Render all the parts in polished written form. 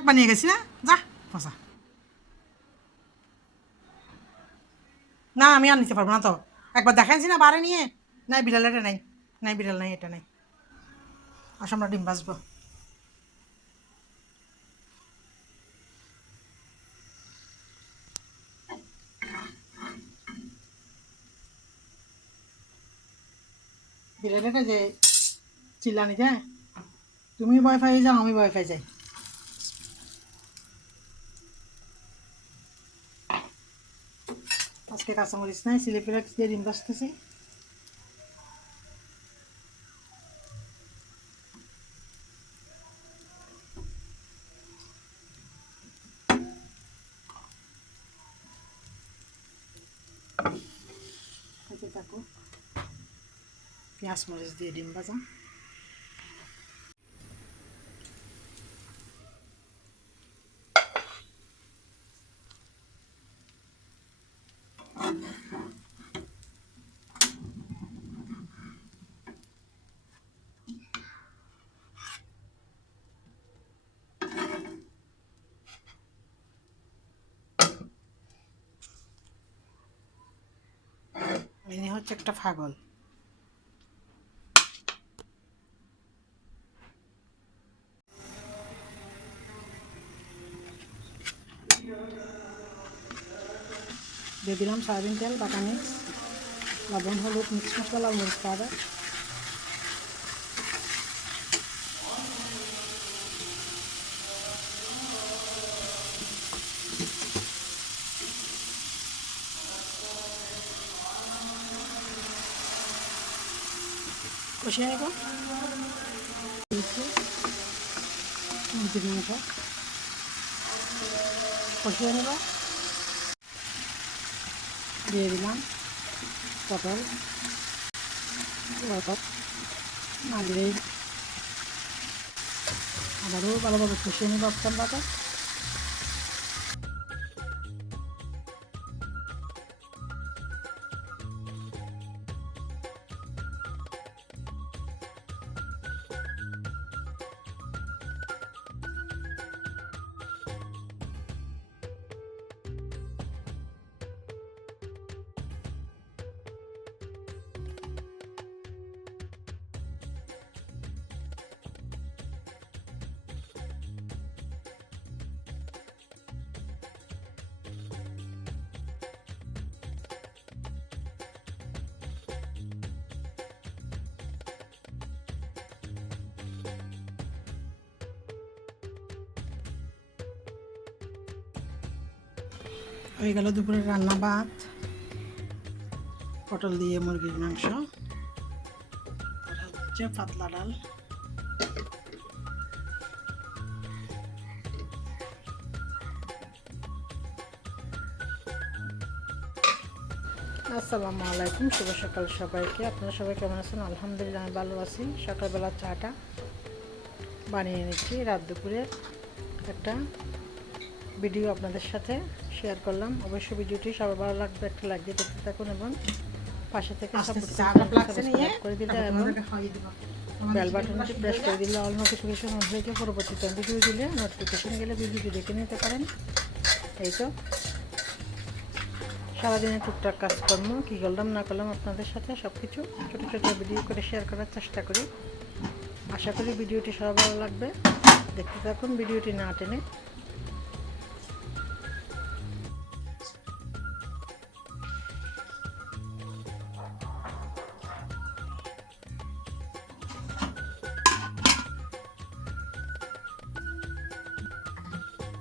একবার নিয়ে গেছি না, যা ফসা। না আমি আর নিতে পারবো না তো, একবার দেখাইছি না বারে নিয়ে। নাই বিড়াল, এটা নাই, নাই বিড়াল নাই, এটা নাই। আসো আমরা ডিম ভাজবো। বিড়ালটা যে চিল্লানি যায়, তুমি ওয়াইফাই যাও, আমি ওয়াইফাই যাই। আজকে কাঁচামরিচ নাই, চিলি ফ্লেক্স দিয়ে ডিম ভাজতেছি। থাকো, পেঁয়াজ মরিচ দিয়ে ডিম ভাজা। ইনি হচ্ছে একটা পাগল। দিয়ে দিলাম সয়াবিন তেল, বাটা মিক্স, লবণ, হলুদ, মিক্স মশলা, লাল মরিচ পাউডার। কষিয়ে নেব কষিয়ে নেব। দিয়ে দিলাম পটল, না দিলেই আবারও ভালোভাবে কষিয়ে নেব পটলটাকে। হয়ে গেল দুপুরের রান্না, ভাত, পটল দিয়ে মুরগির মাংস, হচ্ছে পাতলা ডাল। আসসালামু আলাইকুম, শুভ সকাল সবাইকে। আপনারা সবাই কেমন আছেন? আলহামদুলিল্লাহ আমি ভালো আছি। সকালবেলা চাটা বানিয়ে নিচ্ছি। রাত দুপুরের একটা ভিডিও আপনাদের সাথে শেয়ার করলাম। অবশ্যই ভিডিওটি সবার ভালো লাগবে, একটা লাইক দিয়ে দেখতে থাকুন এবং পাশে থেকে সাবস্ক্রাইব করে দিলে এবং বেল বাটনটি প্রেস করে দিলে অল নোটিফিকেশন অন হয়ে যায়। পরবর্তীতে ভিডিও দিলে নোটিফিকেশন গেলে ভিডিওটি দেখে নিতে পারেন। এই তো সারাদিনে টুকটাক কাজকর্ম কী করলাম না করলাম আপনাদের সাথে সব কিছু ছোটো ছোটো ভিডিও করে শেয়ার করার চেষ্টা করি। আশা করি ভিডিওটি সবার ভালো লাগবে। দেখতে থাকুন ভিডিওটি না টেনে।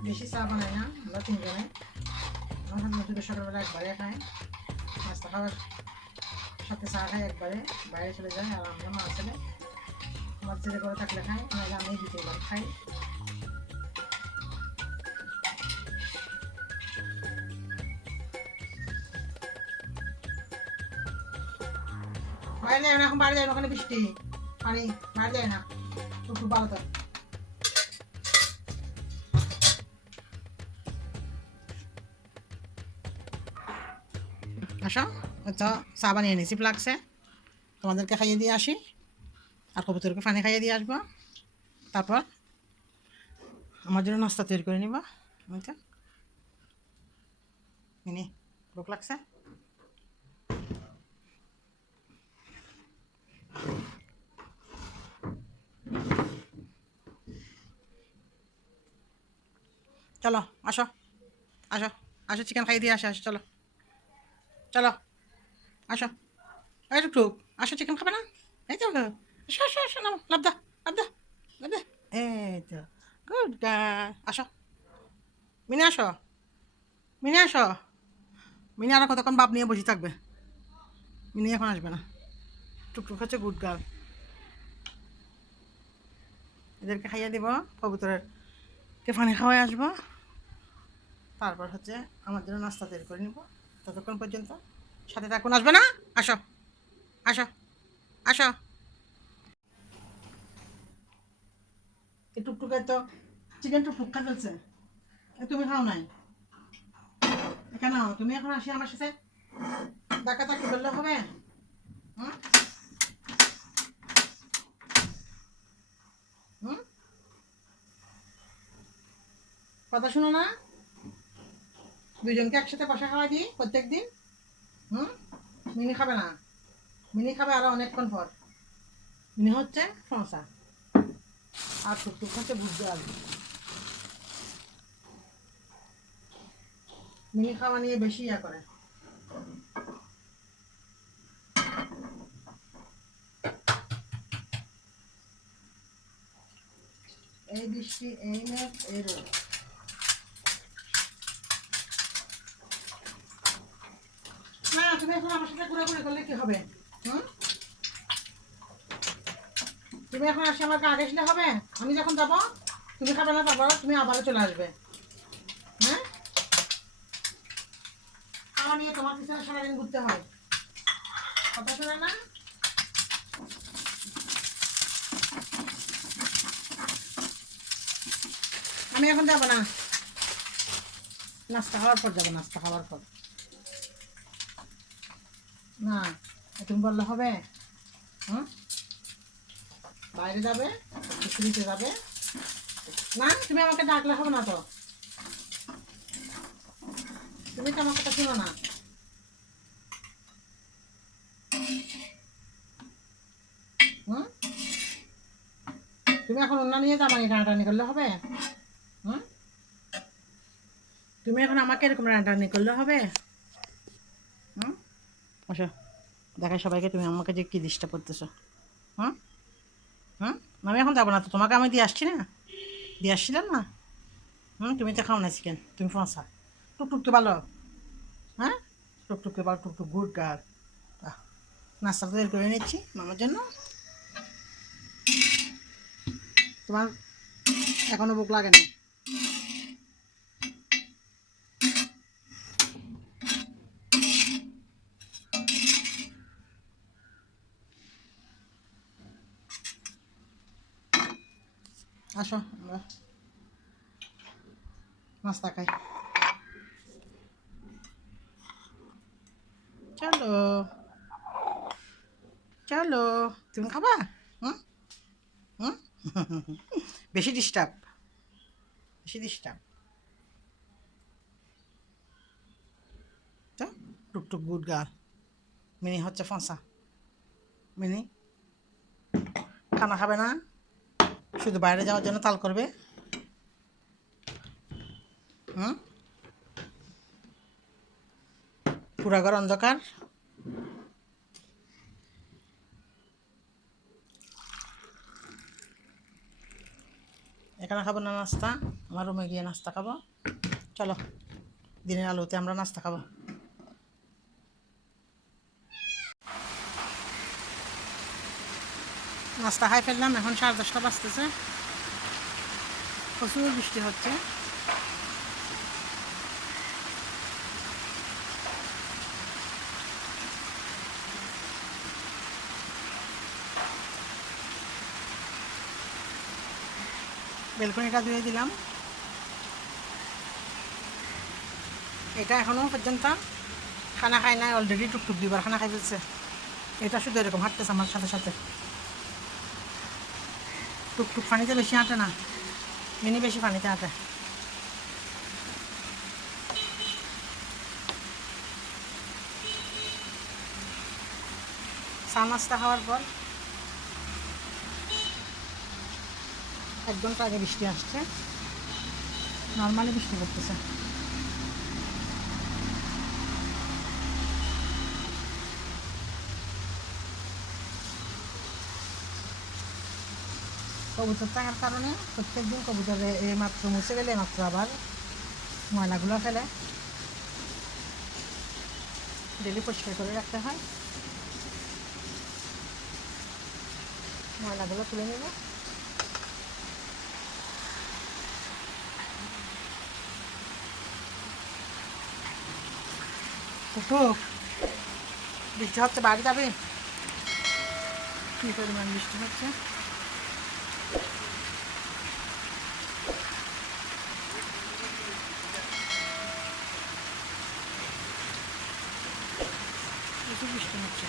বেশি চা বানাই না, আমরা তিনজনে। আমার হাত মধ্যে সকালবেলা একবারে খাই, নাস্তা খাওয়ার সাথে চা খাই, একবারে বাইরে চলে যায়। আর আমরা মা ছেলে, আমার ছেলে করে থাকলে খাই, নাহলে আমি দিতে খাই। বাইরে যায় না, এখন বাইরে যায় না, ওখানে বৃষ্টি পানি, বাইরে যায় না, একটু ভালো তো। আসো, আচ্ছা চা বানিয়ে নিয়েছি ফ্লাক্সে, তোমাদেরকে খাইয়ে দিয়ে আসি আর কবুতরকে পানি খাইয়ে দিয়ে আসবো। তারপর আমার জন্য নাস্তা তৈরি করে নিবা আচ্ছা মিনি ভোক লাগছে চলো আসো আসো আসো চিকেন খাইয়ে দিয়ে আসো আসো চলো চলো আসো এই টুক আসো চিকেন খাবে না এই তো আসো আসো আসো নাও লাবদা লাবদা লাবদা এই তো গুড গার্ল আসো মিনি আসো মিনি আসো মিনি আরো কতক্ষণ বাপ নিয়ে বসে থাকবে মিনি এখন আসবে না টুকটুক হচ্ছে গুড গার্ল এদেরকে খাইয়ে দিব কবুতরের কে পানি খাওয়াই আসবো তারপর হচ্ছে আমার জন্য নাস্তা তৈরি করে নিব ততক্ষণ পর্যন্ত সাথে থাকুন আসবে না আসো আসো আসো এই টুকটুকে তো চিকেন টুকটুক খা ফেলছে তুমি খাও নাই কেন তুমি এখন আসি আমার সাথে ডাকা তাকি বললে হবে হুম হুম কথা শুনো না দুইজনকে একসাথে বসা খাওয়া দিই প্রত্যেক দিন হুম মিনি খাবে না মিনি খাবে আরো অনেকক্ষণ পর মিনি হচ্ছে সমস্যা আর টুকটুক হচ্ছে বুঝতে পারবে মিনি খাওয়া নিয়ে বেশি ইয়া করে এই বৃষ্টি এই মেঘ এই রোদ না তুমি এখন আমার সাথে ঘোরাঘুরি করলে কি হবে হুম তুমি এখন আসে আমাকে আগে আসলে হবে আমি যখন যাবো তুমি খাবে না তারপর তুমি আবারও চলে আসবে হ্যাঁ খাওয়া নিয়ে তোমার পিছনে সারাদিন ঘুরতে হয় কথা শোনে না আমি এখন যাবো না নাস্তা খাওয়ার পর যাবো নাস্তা খাওয়ার পর না তুমি বললে হবে হুম বাইরে যাবে পুকুরিতে যাবে না তুমি আমাকে ডাকলে হবে না তো তুমি তো আমার কথা শুনো না হুম তুমি এখন অন্য নিয়ে জামাই টানাটানি করলে হবে হুম তুমি এখন আমাকে এরকম টানাটানি করলে হবে হুম আচ্ছা দেখাই সবাইকে তুমি আমাকে যে কী ডিস্টার্ব করতেছো হুম হুম আমি এখন যাবো না তো তোমাকে আমি দিয়ে আসছি না দিয়ে আসছিলাম না তুমি তো খাও না চিকেন তুমি ফসা টুকটুক তো ভালো হ্যাঁ টুকটুক তো ভালো টুকটুক গুড গার্ল নাস্তা তৈরি করে নিচ্ছি মামার জন্য তোমার এখনো ভোক লাগে না আসো আমরা নাস্তা খাই চলো চলো তুমি খাবা হুম হুম বেশি ডিস্টার্ব বেশি ডিস্টার্ব তো টুকটুক গুড গার্ল মিনি হচ্ছে ফসা মিনি খানা খাবে না শুধু বাইরে যাওয়ার জন্য তাল করবে হুম পুরা ঘর অন্ধকার এখানে খাবো না নাস্তা আমার রুমে গিয়ে নাস্তা খাবো চলো দিনের আলোতে আমরা নাস্তা খাবো নাস্তা খাই ফেললাম এখন 10:30 বাজতেছে প্রচুর বৃষ্টি হচ্ছে বেলকনিটা ধুয়ে দিলাম এটা এখনো পর্যন্ত খানা খাই নাই অলরেডি টুকটুক 2বার খানা খাই ফেলছে এটা শুধু এরকম হাঁটতেছে আমার সাথে সাথে টুকটুক পানিতে বেশি হাঁটে না মিনি বেশি পানিতে আটে। চা নাস্তা খাওয়ার পর 1 ঘন্টা আগে বৃষ্টি আসছে, নর্মালি বৃষ্টি পড়তেছে। কবুতর থাকার কারণে প্রত্যেকদিন কবুতরে মাত্র মুছে গেলে মাত্র আবার ময়লাগুলো ফেলে, ডেলি পরিষ্কার করে রাখতে হয়। ময়লাগুলো তুলে নেব। বৃষ্টি হচ্ছে, বাড়ি যাবে? কী পরিমাণ বৃষ্টি হচ্ছে! প্রচুর বৃষ্টি হচ্ছে।